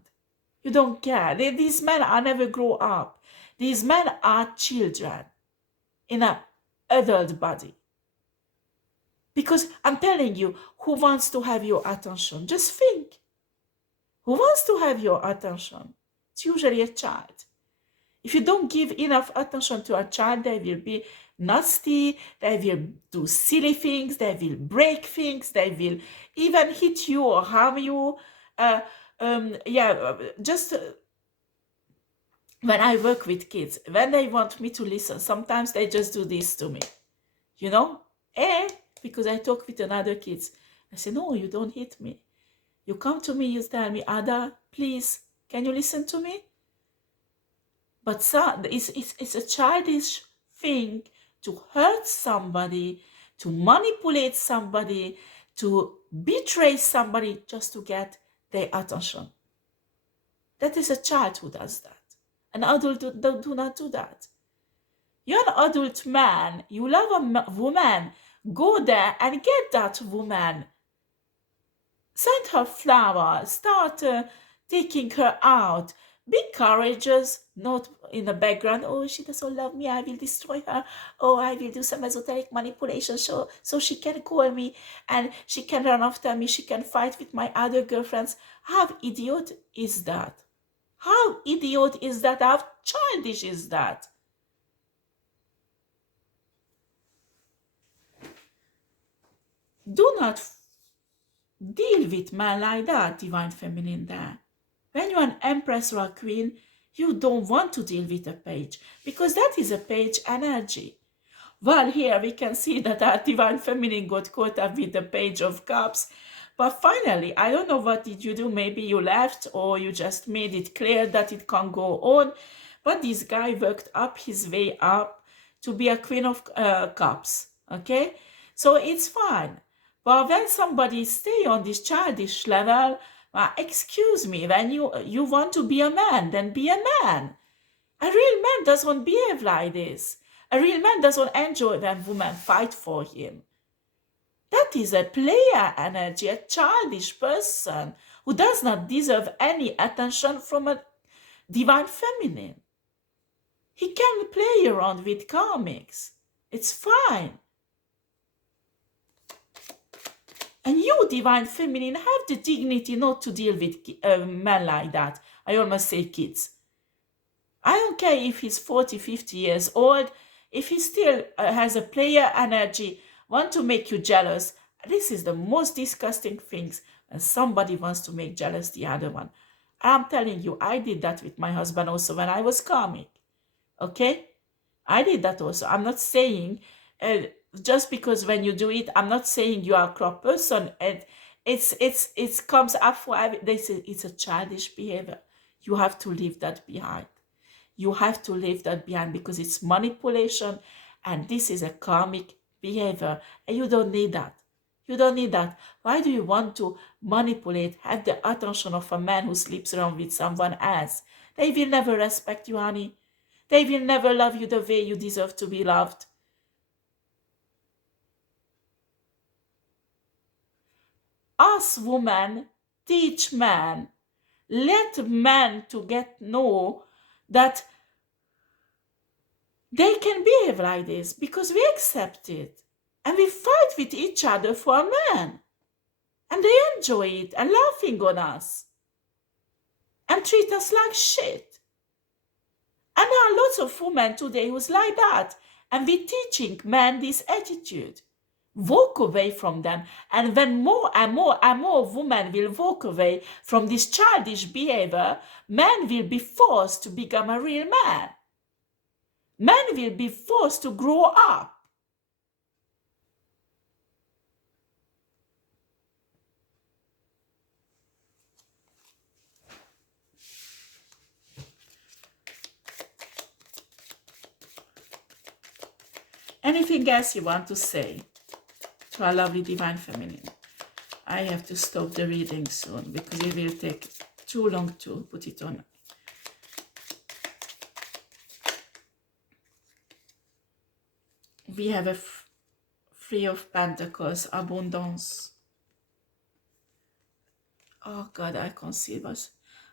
You don't care. These men are never grow up. These men are children in an adult body. Because I'm telling you, who wants to have your attention? Just think. Who wants to have your attention? It's usually a child. If you don't give enough attention to a child, they will be nasty, they will do silly things, they will break things, they will even hit you or harm you. Just when I work with kids, when they want me to listen, sometimes they just do this to me, you know? Because I talk with another kids. I say, no, you don't hit me. You come to me, you tell me, Ada, please, can you listen to me? But it's a childish thing to hurt somebody, to manipulate somebody, to betray somebody just to get their attention. That is a child who does that. An adult do not do that. You're an adult man. You love a woman. Go there and get that woman. Send her flowers. Start taking her out. Be courageous, not in the background. Oh, she doesn't love me. I will destroy her. Oh, I will do some esoteric manipulation so she can call me and she can run after me. She can fight with my other girlfriends. How idiot is that? How idiot is that? How childish is that? Do not deal with men like that, divine feminine there. When you're an empress or a queen, you don't want to deal with a page because that is a page energy. Well, here we can see that our divine feminine got caught up with the page of cups. But finally, I don't know what did you do. Maybe you left or you just made it clear that it can't go on. But this guy worked up his way up to be a queen of cups. Okay? So it's fine. But when somebody stay on this childish level, excuse me, when you want to be a man, then be a man. A real man doesn't behave like this. A real man doesn't enjoy when women fight for him. That is a player energy, a childish person who does not deserve any attention from a divine feminine. He can play around with comics. It's fine. And you, divine feminine, have the dignity not to deal with men like that. I almost say kids. I don't care if he's 40, 50 years old, if he still has a player energy, want to make you jealous. This is the most disgusting things when somebody wants to make jealous the other one. I'm telling you, I did that with my husband also when I was comic. Okay? I did that also. I'm not saying, just because when you do it, I'm not saying you are a crop person. And it comes up for, they say it's a childish behavior. You have to leave that behind. You have to leave that behind because it's manipulation and this is a karmic behavior and you don't need that. You don't need that. Why do you want to manipulate, have the attention of a man who sleeps around with someone else? They will never respect you, honey. They will never love you the way you deserve to be loved. Us women teach men. Let men to get know that they can behave like this because we accept it. And we fight with each other for a man. And they enjoy it and laughing on us. And treat us like shit. And there are lots of women today who's like that. And we're teaching men this attitude. Walk away from them. And when more and more and more women will walk away from this childish behavior, men will be forced to become a real man. Men will be forced to grow up. Anything else you want to say to our lovely Divine Feminine? I have to stop the reading soon because it will take too long to put it on. We have a Three of Pentacles, abundance. Oh God, I can't see it, but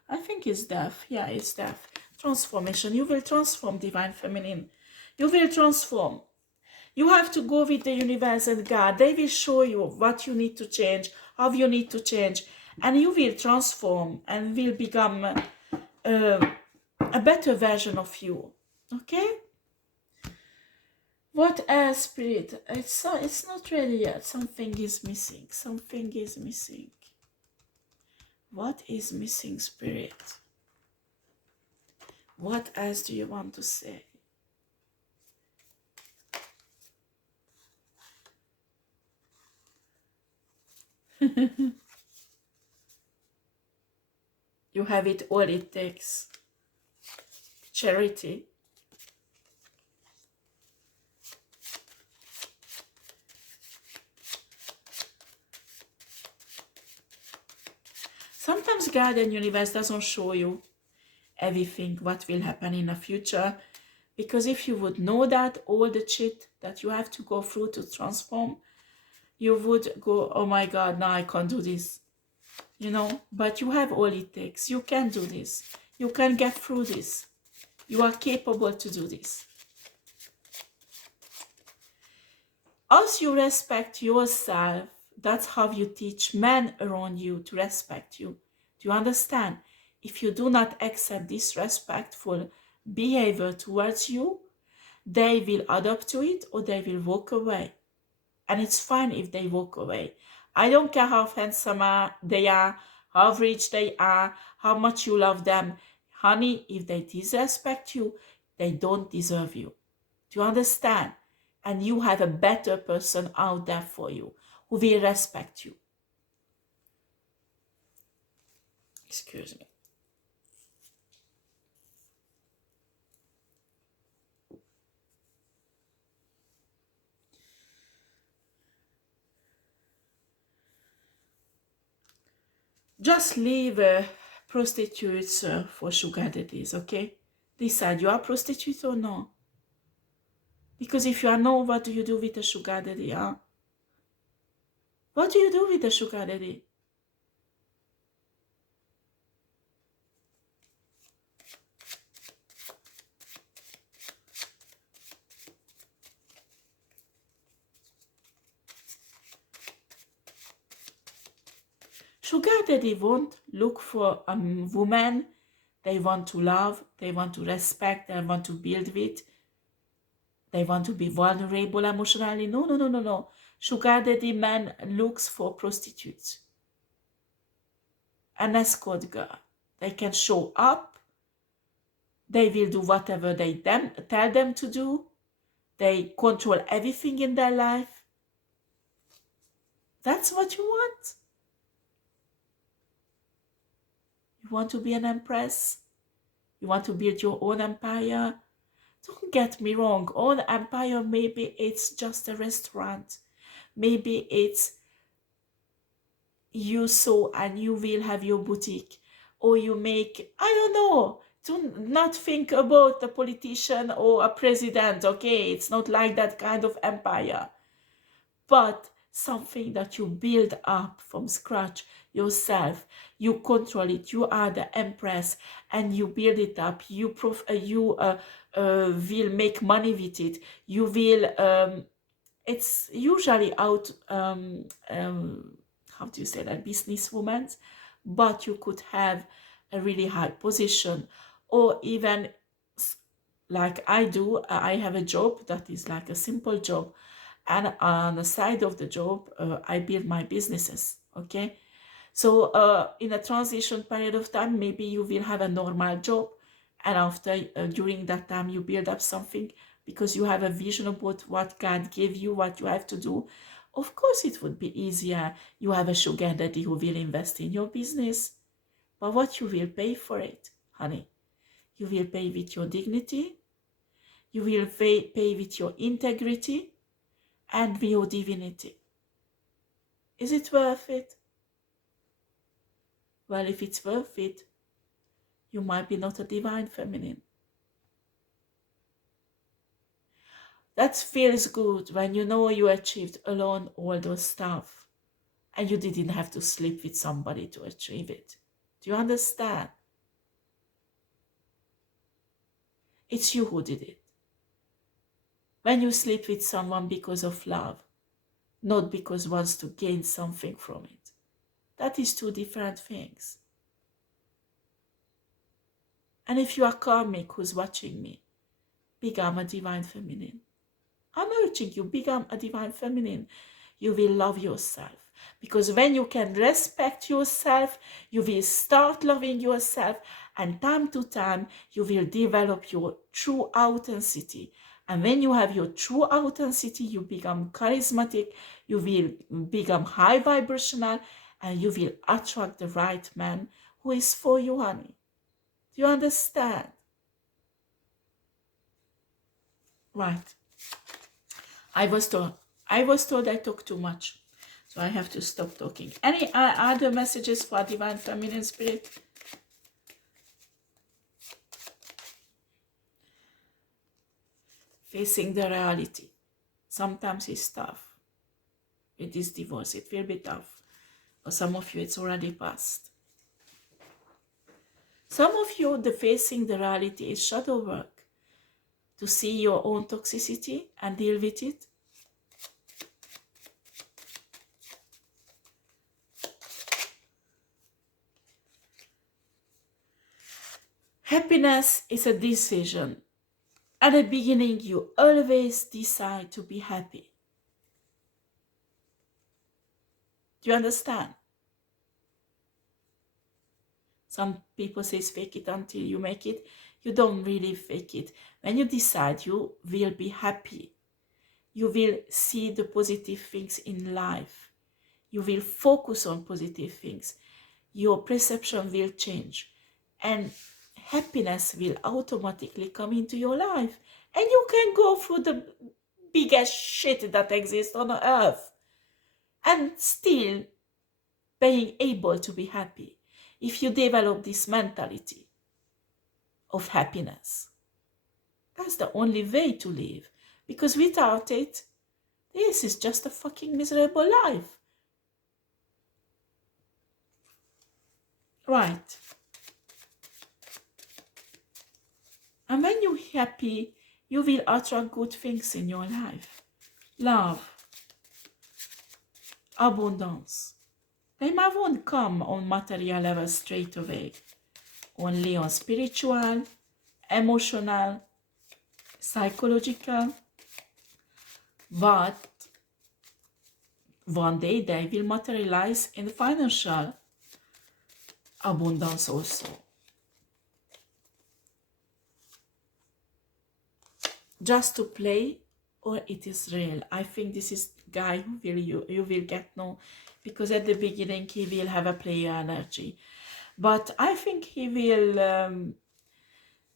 I think it's death. Yeah, it's death. Transformation. You will transform, Divine Feminine. You will transform. You have to go with the universe and God. They will show you what you need to change, how you need to change, and you will transform and will become a better version of you. Okay? What else, Spirit? It's not ready yet. Something is missing. Something is missing. What is missing, Spirit? What else do you want to say? You have it all it takes. Charity. Sometimes God and universe doesn't show you everything what will happen in the future, because if you would know that all the shit that you have to go through to transform, you would go, oh my God, now I can't do this, you know. But you have all it takes. You can do this. You can get through this. You are capable to do this. As you respect yourself, that's how you teach men around you to respect you. Do you understand? If you do not accept disrespectful behavior towards you, they will adapt to it or they will walk away. And it's fine if they walk away. I don't care how handsome they are, how rich they are, how much you love them. Honey, if they disrespect you, they don't deserve you. Do you understand? And you have a better person out there for you who will respect you. Excuse me. Just leave prostitutes for sugar daddies, okay? Decide you are a prostitute or no. Because if you are no, what do you do with a sugar daddy, huh? What do you do with a sugar daddy? Sugar daddy won't look for a woman they want to love, they want to respect, they want to build with. They want to be vulnerable emotionally. No, no, no, no, no. Sugar daddy man looks for prostitutes. An escort girl. They can show up. They will do whatever they tell them to do. They control everything in their life. That's what you want. You want to be an empress. You want to build your own empire. Don't get me wrong. Own empire, maybe it's just a restaurant. Maybe it's you sew and you will have your boutique, or you make, I don't know. Do not think about a politician or a president, okay? It's not like that kind of empire, but something that you build up from scratch yourself. You control it. You are the empress and you build it up. You will make money with it. You will it's usually out how do you say that, businesswoman, but you could have a really high position, or even like I do. I have a job that is like a simple job, and on the side of the job I build my businesses, okay? So in a transition period of time, maybe you will have a normal job, and after during that time you build up something because you have a vision about what God gave you, what you have to do. Of course it would be easier. You have a sugar daddy who will invest in your business, but what you will pay for it, honey? You will pay with your dignity. You will pay with your integrity and with your divinity. Is it worth it? Well, if it's worth it, you might be not a divine feminine. That feels good when you know you achieved alone all those stuff and you didn't have to sleep with somebody to achieve it. Do you understand? It's you who did it. When you sleep with someone because of love, not because wants to gain something from it, that is two different things. And if you are karmic who's watching me, become a divine feminine. I'm urging you, become a divine feminine. You will love yourself. Because when you can respect yourself, you will start loving yourself, and time to time, you will develop your true authenticity. And when you have your true authenticity, you become charismatic, you will become high vibrational, and you will attract the right man who is for you, honey. Do you understand? Right. I was told I talk too much, so I have to stop talking. Any other messages for divine feminine spirit? Facing the reality. Sometimes it's tough. With this divorce, it will be tough. For some of you, it's already past. Some of you, the facing the reality is shadow work. To see your own toxicity and deal with it. Happiness is a decision. At the beginning, you always decide to be happy. Do you understand? Some people say fake it until you make it. You don't really fake it. When you decide you will be happy, you will see the positive things in life. You will focus on positive things. Your perception will change. And happiness will automatically come into your life. And you can go through the biggest shit that exists on earth and still being able to be happy if you develop this mentality of happiness. That's the only way to live, because without it, this is just a fucking miserable life. Right. And when you're happy, you will attract good things in your life. Love, abundance. They might won't come on material level straight away. Only on spiritual, emotional, psychological. But one day they will materialize in financial abundance also. Just to play, or it is real? I think this is guy who will you will get no, because at the beginning he will have a player energy, but I think he will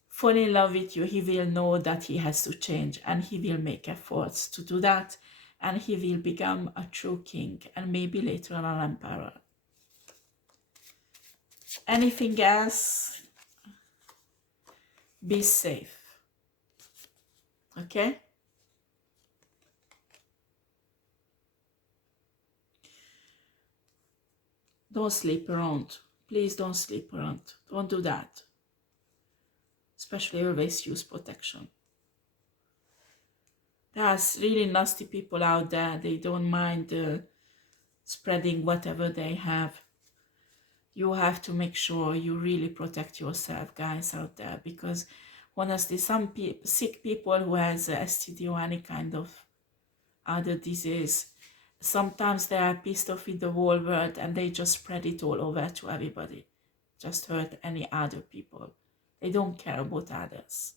fall in love with you. He will know that he has to change, and he will make efforts to do that, and he will become a true king, and maybe later on an emperor. Anything else? Be safe. Okay? Don't sleep around. Please don't sleep around. Don't do that. Especially always use protection. There's really nasty people out there. They don't mind spreading whatever they have. You have to make sure you really protect yourself, guys, out there, because honestly, some sick people who has STD or any kind of other disease, sometimes they are pissed off with the whole world and they just spread it all over to everybody. Just hurt any other people. They don't care about others.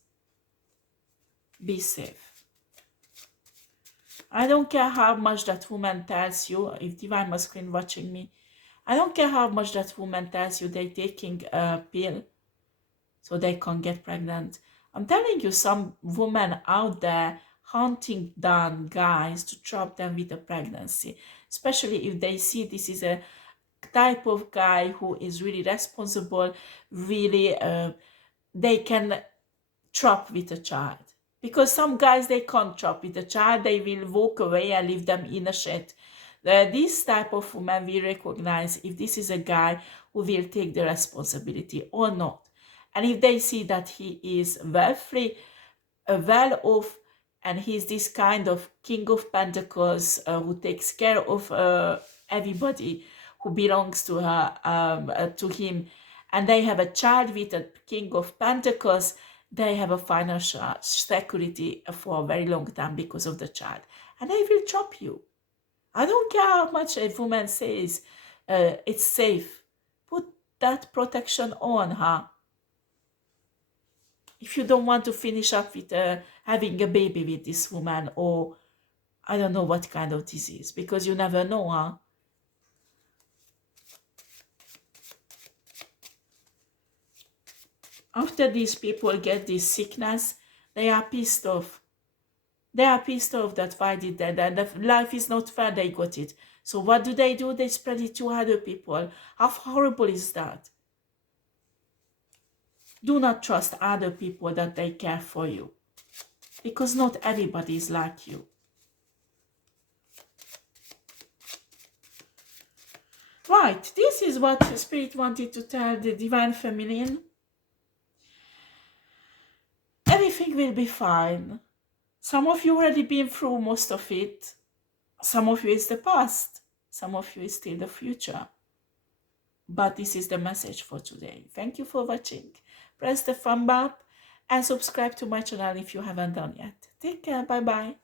Be safe. I don't care how much that woman tells you, if Divine Masculine watching me, I don't care how much that woman tells you they're taking a pill so they can't get pregnant. I'm telling you, some women out there hunting down guys to trap them with a pregnancy, especially if they see this is a type of guy who is really responsible, really, they can trap with a child. Because some guys, they can't trap with a child, they will walk away and leave them in a shit. This type of woman will recognize if this is a guy who will take the responsibility or not. And if they see that he is well free, well off, and he's this kind of king of pentacles who takes care of everybody who belongs to her, to him, and they have a child with a king of pentacles, they have a financial security for a very long time because of the child, and they will drop you. I don't care how much a woman says it's safe. Put that protection on, huh? If you don't want to finish up with having a baby with this woman, or I don't know what kind of disease, because you never know, huh? After these people get this sickness, they are pissed off. They are pissed off that why did that, and the life is not fair, they got it. So what do? They spread it to other people. How horrible is that? Do not trust other people that they care for you, because not everybody is like you. Right, this is what the Spirit wanted to tell the Divine Feminine. Everything will be fine. Some of you already been through most of it. Some of you is the past. Some of you is still the future. But this is the message for today. Thank you for watching. Press the thumb up and subscribe to my channel if you haven't done yet. Take care. Bye-bye.